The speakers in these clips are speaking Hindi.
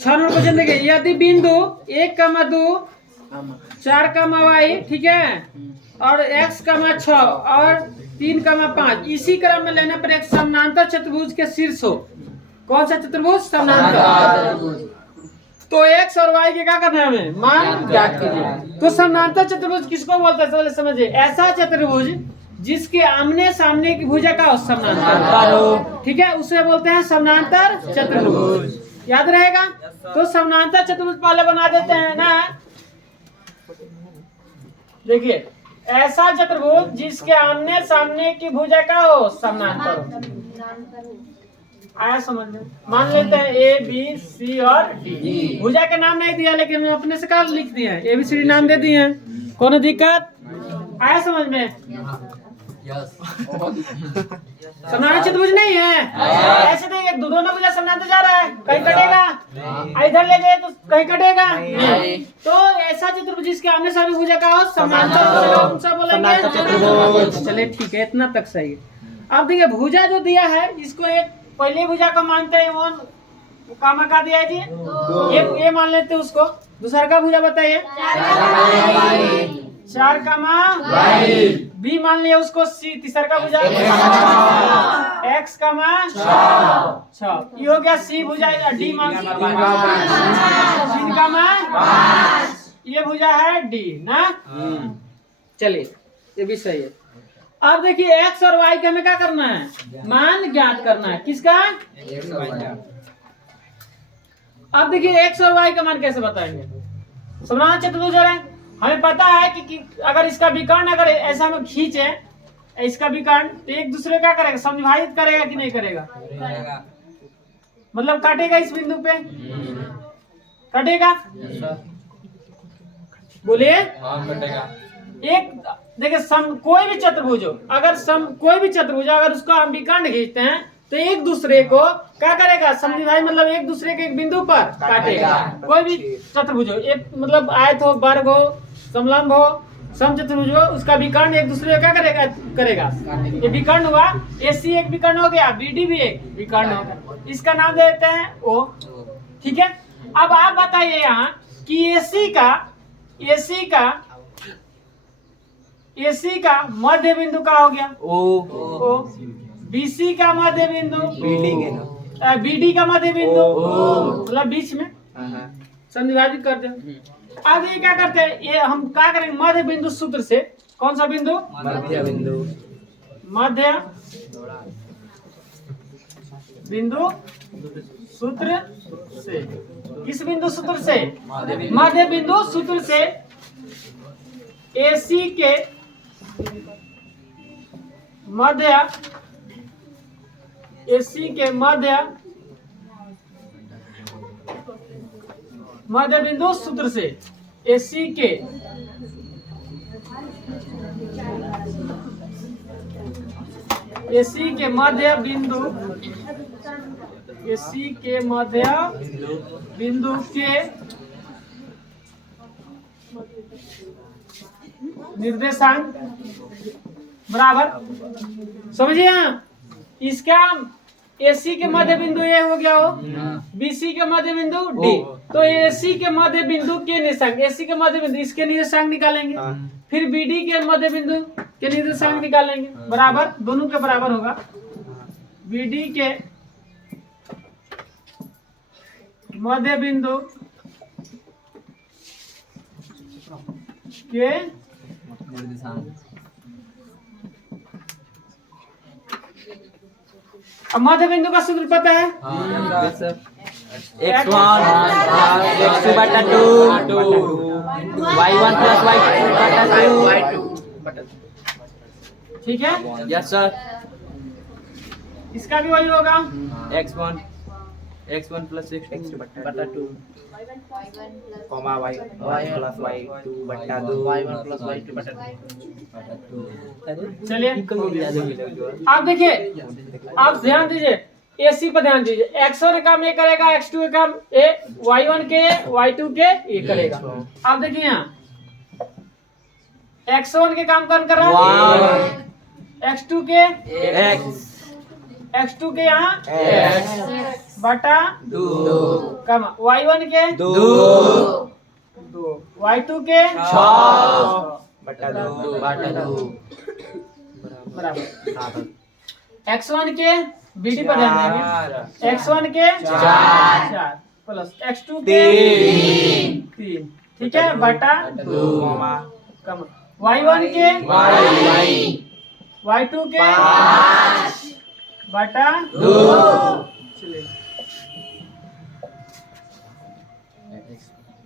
6 नंबर क्वेश्चन देखिए, यदि बिंदु 1,2 4,y ठीक है और x,6 और 3,5 इसी क्रम में लेने पर एक समानांतर चतुर्भुज के शीर्ष हो। कौन सा चतुर्भुज? समानांतर। तो x और y के क्या करना है हमें? मान ज्ञात कीजिए। तो समानांतर चतुर्भुज किसको बोलते हैं? समझिए, ऐसा चतुर्भुज जिसके आमने सामने की भुजा का समानांतर हो, ठीक है, उसे बोलते हैं समानांतर चतुर्भुज। याद रहेगा? तो समानांतर चतुर्भुज पहले बना देते हैं ना। देखिए, ऐसा चतुर्भुज जिसके आमने सामने की भुजा का हो समानांतर हो। आया समझ में? मान लेते हैं ए बी सी और डी। भुजा के नाम नहीं दिया लेकिन हम अपने से क्या लिख दिए हैं? ABCD नाम दे दिए हैं। कोनो दिक्कत? आया समझ में? समानांतर चतुर्भुज नहीं है। ऐसे नहीं, दोनों भुजा समानांतर जा रहा है, कहीं कटेगा। इधर ले जाए तो कहीं कटेगा नहीं। तो ऐसा चतुर्भुज जिसके आमने सामने भुजा का हो समानांतर, कौन सा बोलेंगे? चलिए ठीक है, इतना तक सही है। अब देखिए, भुजा जो दिया है इसको एक पहले भुजा को मानते हैं, वो कामा का दिया है जी, ये मान लेते हैं उसको। दूसरा का भुजा बताइए, 4, बी मान लिया उसको, सी तीसरा का भुजा x, 6 ये हो गया सी भुजा। डी मान ये भुजा है डी ना। चलिए, ये भी सही है। अब देखिए, x और y का हमें क्या करना है? मान ज्ञात करना है। किसका? अब देखिए, x और y का मान कैसे बताएंगे? समानांतर चतुर्भुज है, हमें पता है कि अगर इसका विकर्ण अगर ऐसा हम खींचे, इसका विकर्ण, तो एक दूसरे क्या करेगा? समविभाजित करेगा कि नहीं करेगा? मतलब काटेगा इस बिंदु पे, कटेगा? बोलिए। एक देखिए, कोई भी चतुर्भुज हो, अगर कोई भी चतुर्भुज अगर उसको हम विकर्ण खींचते हैं तो एक दूसरे को क्या करेगा? समविभाजित, मतलब एक दूसरे के एक बिंदु पर काटेगा। कोई भी चतुर्भुज हो, एक मतलब आयत हो, वर्ग हो, समलंब हो, समचतुर्भुज हो, उसका विकर्ण एक दूसरे को क्या करेगा? ये विकर्ण हुआ। AC एक विकर्ण हो गया, BD भी एक विकर्ण हो गया, इसका नाम देते हैं O। ठीक है, अब आप बताइए यहाँ कि AC का मध्य बिंदु का हो गया O, BC का मध्य बिंदु, BD का मध्य बिंदु, मतलब बीच में समविभाजित करते हैं। अब ये क्या करते हैं? ये हम क्या करेंगे? मध्य बिंदु सूत्र से। कौन सा बिंदु? मध्य बिंदु सूत्र से। किस बिंदु सूत्र से? मध्य बिंदु सूत्र से AC के मध्य बिंदु सूत्र से AC के मध्य बिंदु के निर्देशांक बराबर, समझिए। इसका AC के मध्य बिंदु A हो गया हो, BC के मध्य बिंदु D, तो AC के मध्य बिंदु के निर्देशांक, AC के मध्य बिंदु इसके निर्देशांक निकालेंगे, फिर BD के मध्य बिंदु के निर्देशांक निकालेंगे, बराबर, दोनों के बराबर होगा। BD के मध्य बिंदु के अब मध्य बिंदु का सूत्र पता है? x1 x2 बटा 2 y1 प्लस y2 बटा 2। ठीक है, यस सर। इसका भी वही होगा, x1 प्लस x2 बटा 2 कॉमा y प्लस y2 बटा 2 y1 प्लस y2 बटा 2। चलिए, आप देखिए, आप ध्यान दीजिए, AC पर ध्यान दीजिए। x1 काम ये करेगा, x2 काम ए, y1 के y2 के ये करेगा। आप देखिए यहाँ x1 के काम कौन कर रहा है? x2 के x, x2 के यहाँ x बटा 2 कमा y1 के 2 y2 के 6 बटा 2 बराबर x1 के बीडी पर ध्यान देंगे x1 के 4 प्लस x2 के 3 ठीक है बटा 2 कम y1 के y2 के 5 बटा 2 चलिए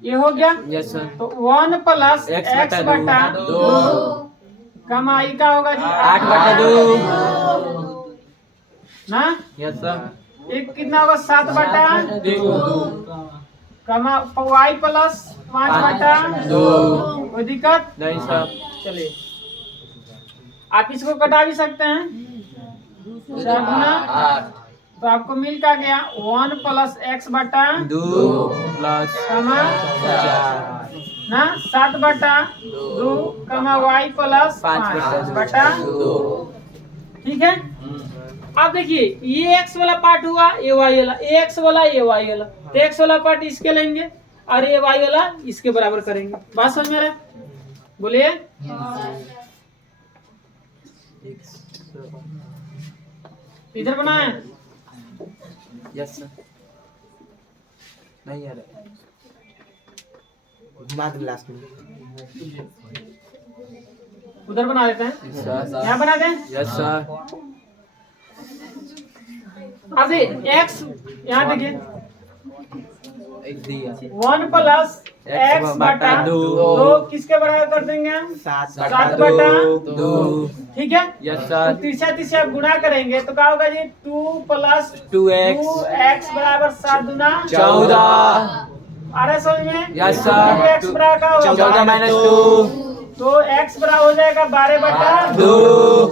ये हो गया यस सर तो 1 प्लस x बटा 2 कमा ई का होगा जी 8 बटा 2 ना यस सर एक कितना होगा 7 बटा 2 कमा y प्लस 5 बटा 2 कोई दिक्कत नहीं सर चलिए आप इसको कटा भी सकते हैं 4 गुना 8 तो आपको मिल का गया 1 प्लस x बटा 2 प्लस कमा 4 ना 7 बटा 2 कमा y प्लस 5 बटा 2 ठीक है। अब देखिए ये x वाला पार्ट हुआ ये y वाला ये x वाला ये y वाला तो x वाला पार्ट इसके लेंगे और ये y वाला इसके बराबर करेंगे बात समझ में आ रहा है बोलिए इधर बनाए यस सर नहीं यार घुमा दे लास्ट में उधर बना देते हैं यहाँ बना दें यस सर अब x यहाँ देखिए एक दिया 1 प्लस x बटा 2 किसके बराबर कर देंगे हम 7 बटा 2 ठीक है यस तो सर तिरछा तिरछा आप गुणा करेंगे तो क्या होगा जी 2 प्लस 2x 2x बराबर 7 गुना 14 आ रहा है समझ में यस सर x बराबर का होगा 14 माइनस 2 तो x बराबर हो जाएगा 12 बटा 2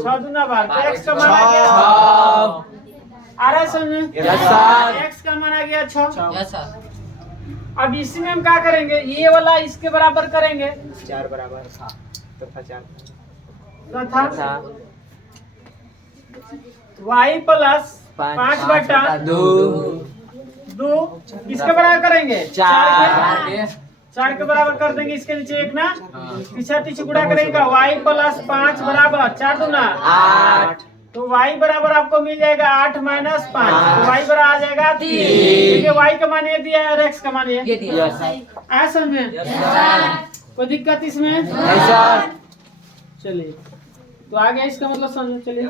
6 दूना 12 तो x का मान आ गया आ रहा है समझ में यस सर x का मान आ गया 6 यस सर अब इसी में हम क्या करेंगे ये वाला इसके बराबर करेंगे 4 बराबर तो 4 तथा y प्लस 5 बटा 2 किसके बराबर करेंगे 4 4 के बराबर कर देंगे इसके नीचे एक ना पीछा पीछे गुणा करेगा y प्लस 5 बराबर 4 दूना 8 तो y बराबर आपको मिल जाएगा 8 माइनस 5 तो y बराबर आ जाएगा 3 क्योंकि y का मान ये दिया है और x का मान ये दिया ऐसा समझ में कोई दिक्कत इसमें नहीं सर चलिए तो आ गया इसका मतलब समझो चलिए